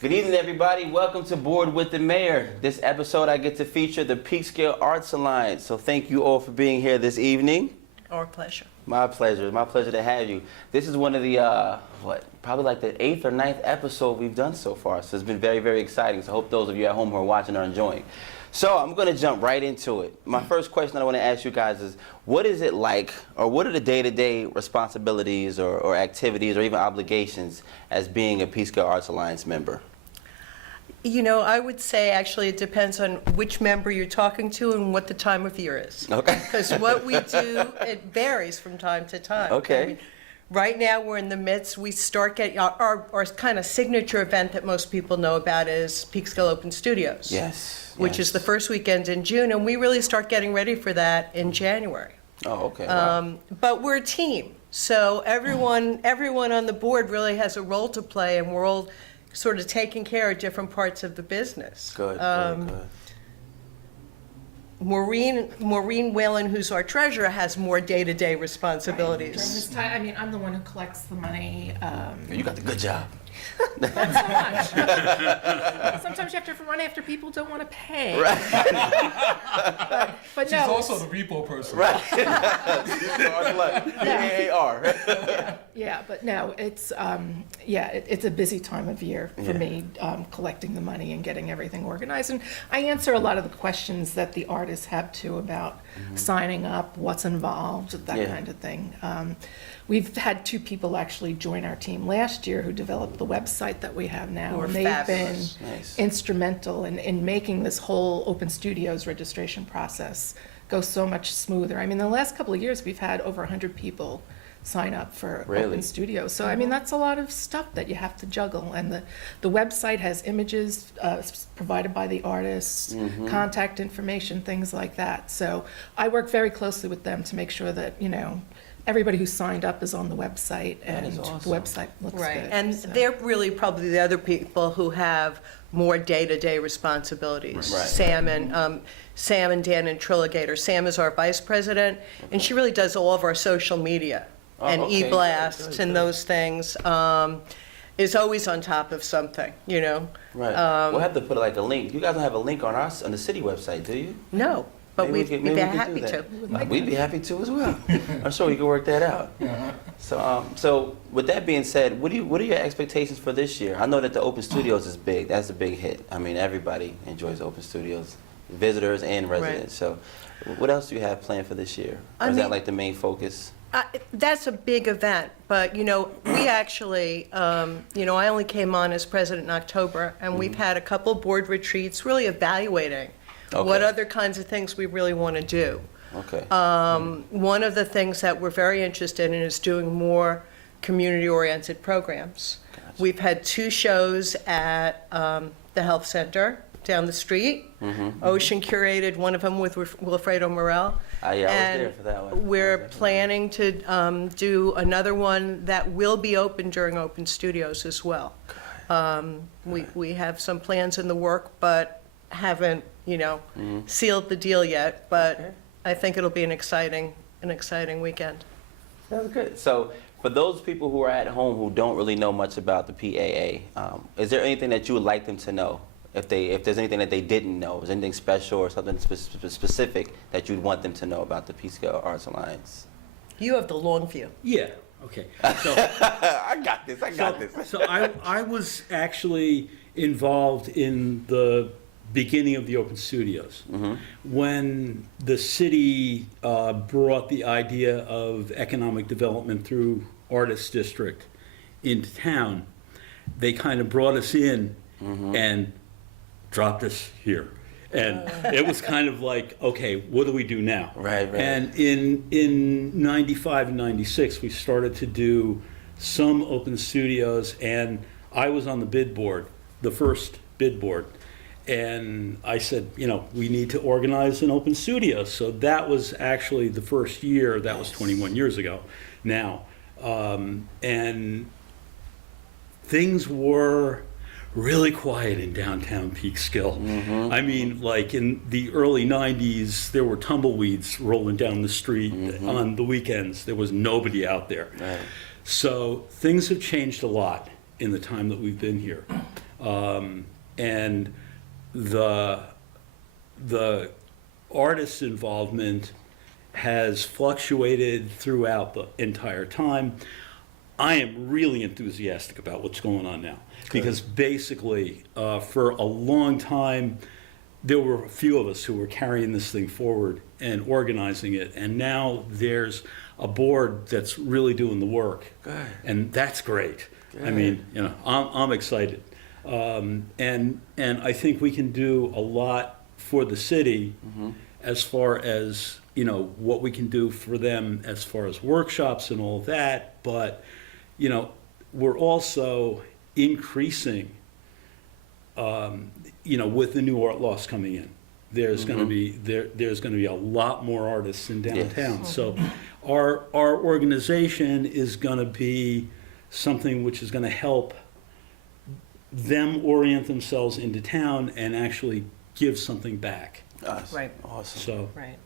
Good evening, everybody. Welcome to Board with the Mayor. This episode, I get to feature the Peekskill Arts Alliance. So thank you all for being here this evening. Our pleasure. My pleasure. My pleasure to have you. This is one of the, probably like the 8th or 9th episode we've done so far. So it's been very, very exciting. So I hope those of you at home who are watching are enjoying. So I'm going to jump right into it. My first question I want to ask you guys is, what is it like, or what are the day-to-day responsibilities or activities or even obligations as being a Peekskill Arts Alliance member? You know, I would say actually it depends on which member you're talking to and what the time of year is. Okay. Because what we do, it varies from time to time. Okay. I mean, right now we're in the midst, we start getting, our kind of signature event that most people know about is Peekskill Open Studios. Yes. Which is the first weekend in June, and we really start getting ready for that in January. Oh, okay. Wow. But we're a team, so everyone on the board really has a role to play, and we're all sort of taking care of different parts of the business. Good, good. Maureen Whalen, who's our treasurer, has more day-to-day responsibilities. During this time, I mean, I'm the one who collects the money. You got the good job. Not so much. Sometimes you have to run after people who don't want to pay. Right. But She's no, also the repo person. Right. B-A-A-R. yeah, but no, it's it's a busy time of year for me, collecting the money and getting everything organized. And I answer a lot of the questions that the artists have too about signing up, what's involved, that kind of thing. We've had 2 people actually join our team last year who developed the website that we have now. And they've been instrumental in making this whole Open Studios registration process go so much smoother. I mean, the last couple of years, we've had over 100 people sign up for Open Studios. So, I mean, that's a lot of stuff that you have to juggle. And the website has images provided by the artists, contact information, things like that. So I work very closely with them to make sure that, you know, everybody who signed up is on the website, and the website looks good. And they're really probably the other people who have more day-to-day responsibilities. Right. Sam and Dan and Trilligator. Sam is our vice president, and she really does all of our social media and e-blasts and those things. Is always on top of something, you know. Right. We'll have to put like a link. You guys don't have a link on the city website, do you? No. But we'd be happy to. We'd be happy to as well. I'm sure we can work that out. So with that being said, what are your expectations for this year? I know that the Open Studios is big. That's a big hit. I mean, everybody enjoys Open Studios, visitors and residents. Right. So what else do you have planned for this year? Or is that like the main focus? That's a big event, but you know, we actually, you know, I only came on as president in October, and we've had a couple board retreats really evaluating what other kinds of things we really want to do. Okay. One of the things that we're very interested in is doing more community-oriented programs. Gotcha. We've had 2 shows at the health center down the street. Ocean curated one of them with Wilfredo Morel. I was there for that one. We're planning to do another one that will be open during Open Studios as well. We have some plans in the work, but haven't, you know, sealed the deal yet, but I think it'll be an exciting weekend. Sounds good. So for those people who are at home who don't really know much about the PAA, is there anything that you would like them to know? If there's anything that they didn't know, is there anything special or something specific that you'd want them to know about the Peekskill Arts Alliance? You have the long view. Yeah, okay. So, I got this. So I was actually involved in the beginning of the Open Studios. When the city brought the idea of economic development through Artists District into town, they kind of brought us in and dropped us here. And it was kind of like, okay, what do we do now? Right. And in 95 and 96, we started to do some Open Studios, and I was on the bid board, the first bid board. And I said, you know, we need to organize an Open Studio. So that was actually the first year. That was 21 years ago now. And things were really quiet in downtown Peekskill. I mean, like in the early 90s, there were tumbleweeds rolling down the street on the weekends. There was nobody out there. So things have changed a lot in the time that we've been here. And the artist's involvement has fluctuated throughout the entire time. I am really enthusiastic about what's going on now. Because basically, for a long time, there were a few of us who were carrying this thing forward and organizing it. And now there's a board that's really doing the work. Good. And that's great. Good. I mean, you know, I'm excited. And I think we can do a lot for the city as far as, you know, what we can do for them as far as workshops and all that. But, you know, we're also increasing, you know, with the new art laws coming in. There's going to be there's going to be a lot more artists in downtown. Yes. So our organization is going to be something which is going to help them orient themselves into town and actually give something back. Awesome. Right. Awesome. So Right.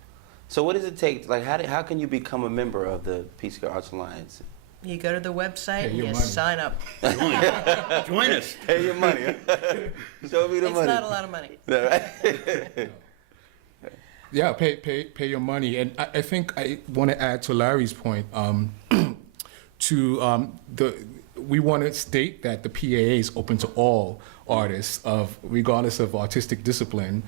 So what does it take? Like, how can you become a member of the Peekskill Arts Alliance? You go to the website and your you money. sign up. join us. Pay your money. Show me the It's money. not a lot of money. No, right? Yeah, pay your money. And I think I want to add to Larry's point, we want to state that the PAA is open to all artists regardless of artistic discipline,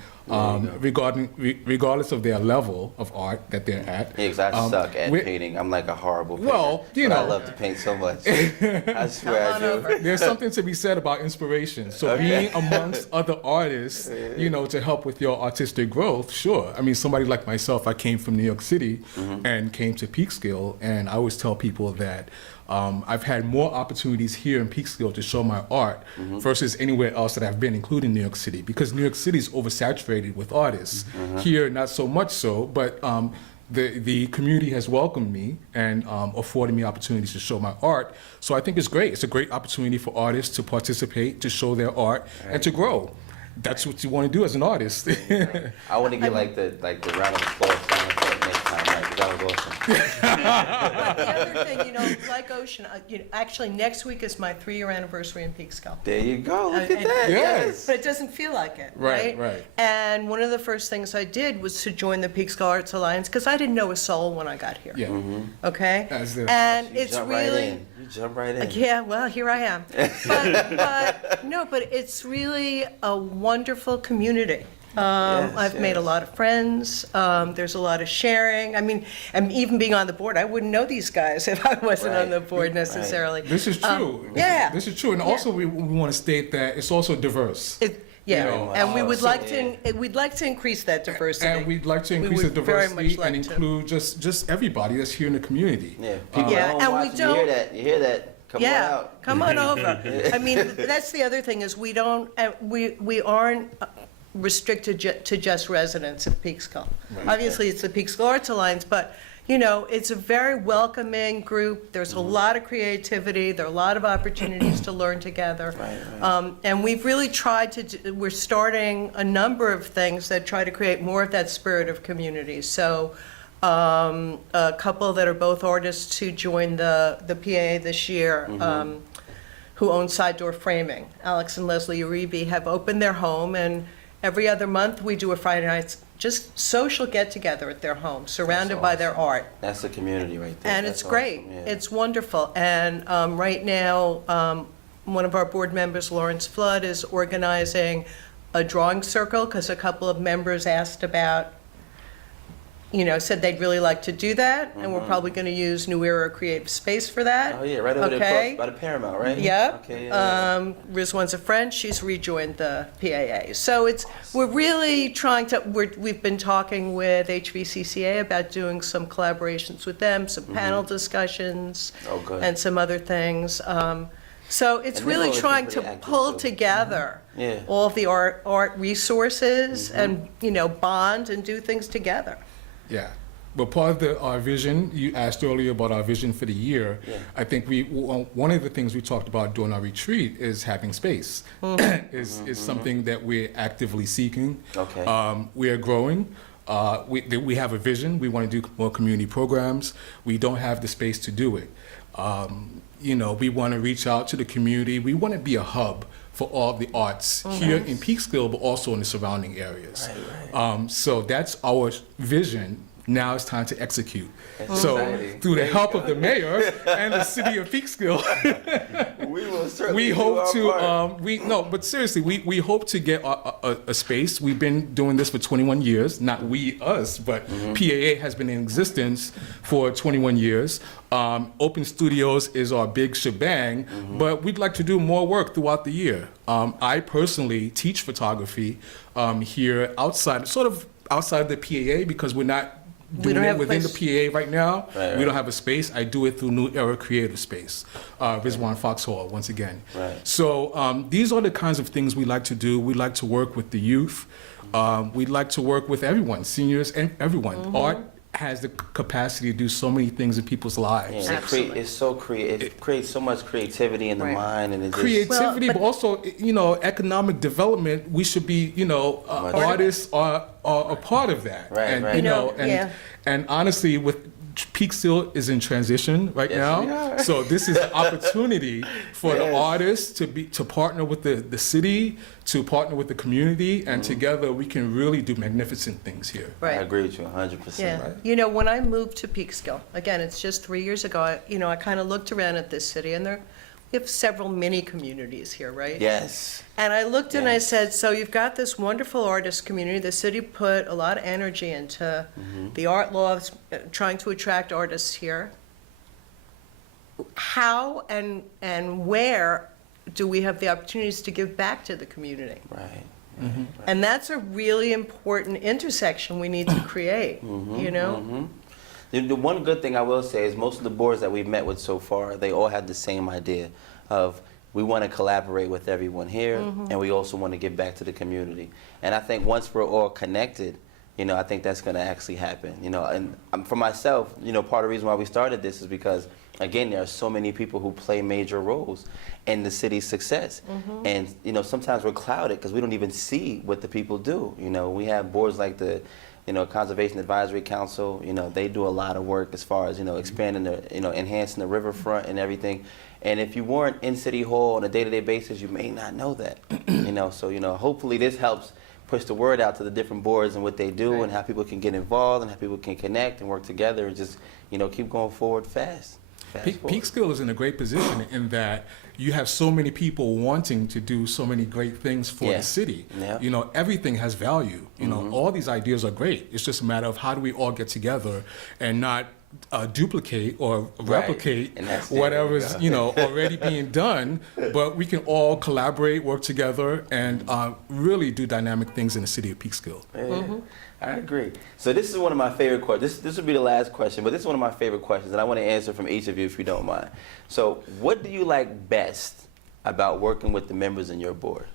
regardless of their level of art that they're at. Yeah, 'cause I suck at we- painting. I'm like a horrible painter. Well, you but I know. love to paint so much. I swear Come I on do. over. There's something to be said about inspiration. So being amongst other artists, you know, to help with your artistic growth, sure. I mean, somebody like myself, I came from New York City and came to Peekskill, and I always tell people that I've had more opportunities here in Peekskill to show my art versus anywhere else that I've been, including New York City, because New York City is oversaturated with artists. Here, not so much so, but the community has welcomed me and afforded me opportunities to show my art. So I think it's great. It's a great opportunity for artists to participate, to show their art, and to grow. That's what you want to do as an artist. I want to get like the round of applause sound effect next time. Like, that was awesome. But the other thing, you know, like Ocean, actually next week is my 3-year anniversary in Peekskill. There you go. Look at And- that. Yes. But it doesn't feel like it, Right, right? right. And one of the first things I did was to join the Peekskill Arts Alliance because I didn't know a soul when I got here. Yeah. Okay? As the- And You it's jump really. right in. You jump right in. Yeah, well, here I am. But it's really a wonderful community. I've made a lot of friends. There's a lot of sharing. I mean, and even being on the board, I wouldn't know these guys if I wasn't on the board necessarily. This is true. Yeah. This is true. And also we want to state that it's also diverse. Yeah, You know, and we would so- like to increase that diversity. And we'd like to We increase the would very much diversity like and to. include just everybody that's here in the community. Yeah. People Yeah, at home and we watching, you hear don't- that? You hear that? Come on Yeah, out. come on over. I mean, that's the other thing is we aren't restricted to just residents of Peekskill. Obviously, it's the Peekskill Arts Alliance, but, you know, it's a very welcoming group. There's a lot of creativity. There are a lot of opportunities to learn together. Right. And we've really tried we're starting a number of things that try to create more of that spirit of community. So a couple that are both artists who joined the PAA this year, who own Side Door Framing, Alex and Leslie Uribe, have opened their home, and every other month we do a Friday night just social get-together at their home, surrounded by their art. That's the community right there. And That's it's great. awesome, yeah. It's wonderful. And right now, one of our board members, Lawrence Flood, is organizing a drawing circle because a couple of members asked about, you know, said they'd really like to do that. And we're probably going to use New Era Creative Space for that. Oh, yeah, right over there Okay. across by the Paramount, right? Yep. Okay, yeah. Rizwan's a friend. She's rejoined the PAA. So we're really trying to. We've been talking with HVCCA about doing some collaborations with them, some panel discussions, Oh, good. and some other things. So it's And they've really always been trying to pretty active, pull too. together Yeah. all of the art resources and, you know, bond and do things together. Yeah. But part of our vision, you asked earlier about our vision for the year. Yeah. I think one of the things we talked about during our retreat is having space. is something that we're actively seeking. Okay. We are growing. We have a vision. We want to do more community programs. We don't have the space to do it. You know, we want to reach out to the community. We want to be a hub for all of the arts here in Peekskill, but also in the surrounding areas. So that's our vision. Now it's time to execute. That's So exciting. through the help of the mayor and the city of Peekskill, We will certainly we do hope our to, part. but seriously, we hope to get a space. We've been doing this for 21 years, not we, us, but PAA has been in existence for 21 years. Open Studios is our big shebang, but we'd like to do more work throughout the year. I personally teach photography here outside, sort of outside the PAA, because we're not doing don't it have a within place. the PAA right now. Right. We don't have a space. I do it through New Era Creative Space, Rizwan Foxhall, once again. Right. So these are the kinds of things we like to do. We like to work with the youth. We'd like to work with everyone, seniors and everyone. Art has the capacity to do so many things in people's lives. Yeah, Absolutely. it's so it creates so much creativity in the Right. mind, and it just, Creativity, Well, but also, economic development. We should be, Part of it. artists are a part of that. Right, and, right. You know, and, yeah. and honestly, with Peekskill is in transition right Yes, now. we are. So this is an opportunity for the Yes. artists to partner with the city, to partner with the community, and together we can really do magnificent things here. I Right. agree with you 100%. Yeah, you know, when I moved to Peekskill, again, it's just 3 years ago, I kind of looked around at this city, and we have several mini communities here, right? Yes. And I looked and I Yes. said, so you've got this wonderful artist community. The city put a lot of energy into the art laws, trying to attract artists here. How and where do we have the opportunities to give back to the community? Right. And that's a really important intersection we need to create, you know? The one good thing I will say is most of the boards that we've met with so far, they all had the same idea of we want to collaborate with everyone here, and we also want to give back to the community. And I think once we're all connected, I think that's going to actually happen. And for myself, part of the reason why we started this is because, again, there are so many people who play major roles in the city's success. And, sometimes we're clouded because we don't even see what the people do. We have boards like the Conservation Advisory Council, they do a lot of work as far as, expanding enhancing the riverfront and everything. And if you weren't in City Hall on a day-to-day basis, you may not know that, So, hopefully this helps push the word out to the different boards and what they do Right. and how people can get involved and how people can connect and work together and just, keep going forward fast. Fast forward. Peekskill is in a great position in that you have so many people wanting to do so many great things for Yeah. the city. Yeah. Everything has value. All these ideas are great. It's just a matter of how do we all get together and not duplicate or replicate And that's it. whatever's already being done, but we can all collaborate, work together, and really do dynamic things in the city of Peekskill. Yeah, I agree. So this is one of my favorite questions. This will be the last question, but this is one of my favorite questions, and I want to answer from each of you if you don't mind. So what do you like best about working with the members in your board?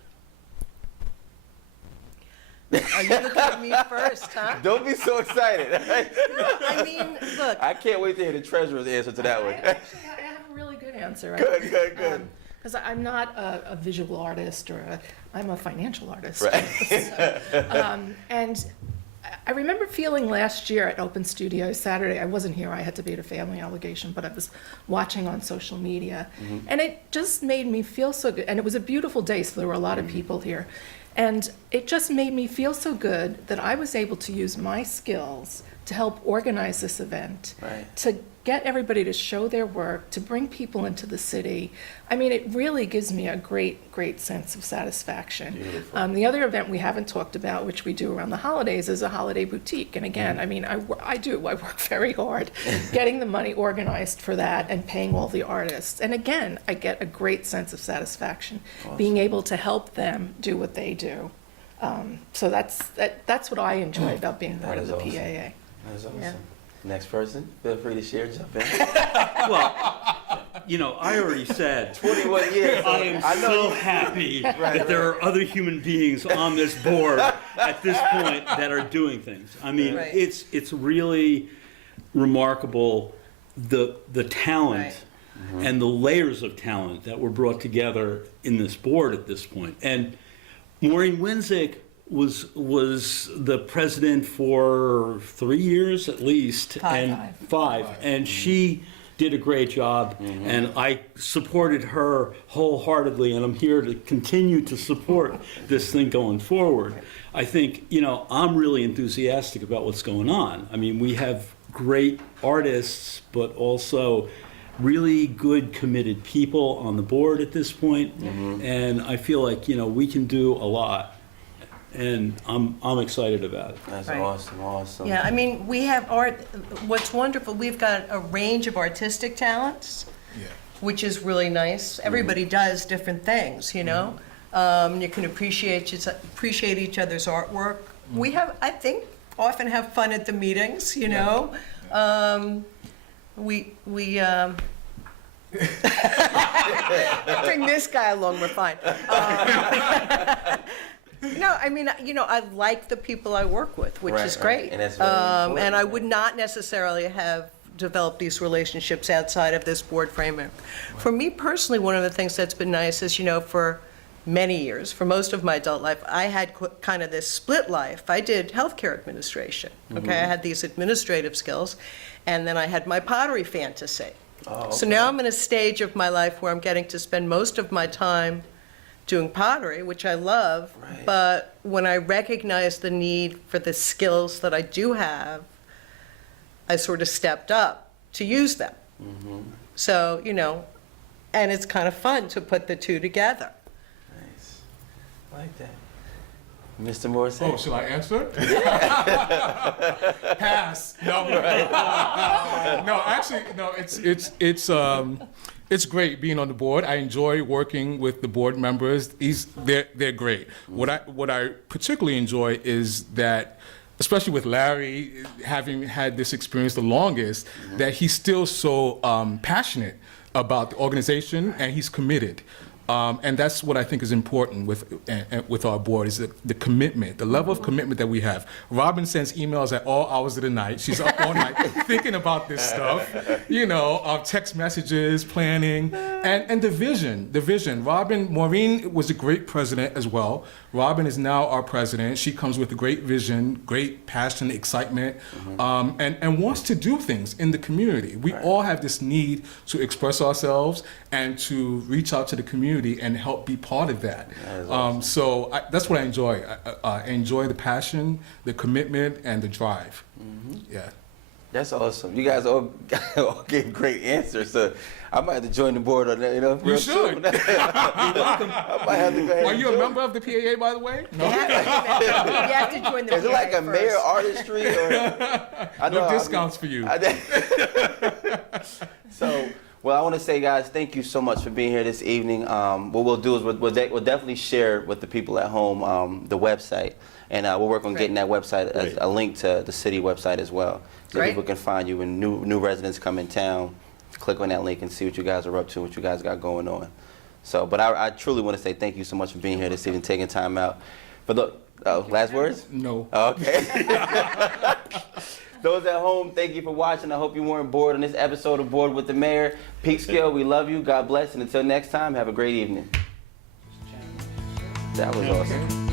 Are you looking at me first, huh? Don't be so excited. I mean, look, I can't wait to hear the treasurer's answer to that one. I have a really good answer. Good. Because I'm not a visual artist I'm a financial artist. Right. And I remember feeling last year at Open Studios Saturday, I wasn't here, I had to be at a family obligation, but I was watching on social media. And it just made me feel so good. And it was a beautiful day, so there were a lot of people here. And it just made me feel so good that I was able to use my skills to help organize this event, Right. to get everybody to show their work, to bring people into the city. I mean, it really gives me a great, great sense of satisfaction. The other event we haven't talked about, which we do around the holidays, is a holiday boutique. And again, I mean, I work very hard getting the money organized for that and paying all the artists. And again, I get a great sense of satisfaction being able to help them do what they do. So that's what I enjoy about being part of the is awesome. PAA. That's awesome. Yeah. Next person, feel free to share, jump in. Well, I already said, 21 years. I am I know so you- happy that there are other human beings on this board at this point that are doing things. I mean, Right. it's really remarkable the talent Right. and the layers of talent that were brought together in this board at this point. And Maureen Winzik was the president for 3 years at least. Five. And she did a great job, and I supported her wholeheartedly, and I'm here to continue to support this thing going forward. I think, I'm really enthusiastic about what's going on. I mean, we have great artists, but also really good, committed people on the board at this point, and I feel like, we can do a lot. And I'm excited about it. That's Right. awesome. Yeah, I mean, we have art, what's wonderful, we've got a range of artistic talents, Yeah. which is really nice. Everybody does different things, You can appreciate each other's artwork. We have, I think, often have fun at the meetings, We bring this guy along, we're fine. No, I mean, I like the people I work with, which Right, is right. great. And that's very important, And I right. would not necessarily have developed these relationships outside of this board framework. For me personally, one of the things that's been nice is, for many years, for most of my adult life, I had kind of this split life. I did healthcare administration, okay? I had these administrative skills, and then I had my pottery fantasy. So now I'm in a stage of my life where I'm getting to spend most of my time doing pottery, which I love, Right. but when I recognize the need for the skills that I do have, I sort of stepped up to use them. So, and it's kind of fun to put the two together. Nice. I like that. Mr. Morris. Oh, shall I answer? Pass. No, no. Actually, no. It's great being on the board. I enjoy working with the board members. They're great. What I particularly enjoy is that, especially with Larry, having had this experience the longest, that he's still so passionate about the organization and he's committed. And that's what I think is important with our board, is the commitment, the level of commitment that we have. Robin sends emails at all hours of the night. She's up all night thinking about this stuff, text messages, planning, and the vision. Maureen was a great president as well. Robin is now our president. She comes with a great vision, great passion, excitement, and wants to do things in the community. We all have this need to express ourselves and to reach out to the community and help be part of that. So that's what I enjoy. I enjoy the passion, the commitment, and the drive. Yeah. That's awesome. You guys all gave great answers. So I might have to join the board on that. You real should. soon. I might have to go ahead. Are and you a join. member of the PAA, by the way? You have to join the Is it like PA a mayor first. artistry or? I know, No I discounts for you. So, well, I want to say, guys, thank you so much for being here this evening. What we'll do is we'll definitely share with the people at home the website, and we'll work on getting that website as a link to the city website as well, so Great. people can find you when new residents come in town. Click on that link and see what you guys are up to, what you guys got going on. So, but I truly want to say thank you so much for being here this evening, taking time out. But look, last words? No. Okay. Those at home, thank you for watching. I hope you weren't bored on this episode of Board with the Mayor. Peekskill, we love you. God bless. And until next time, have a great evening. That was awesome.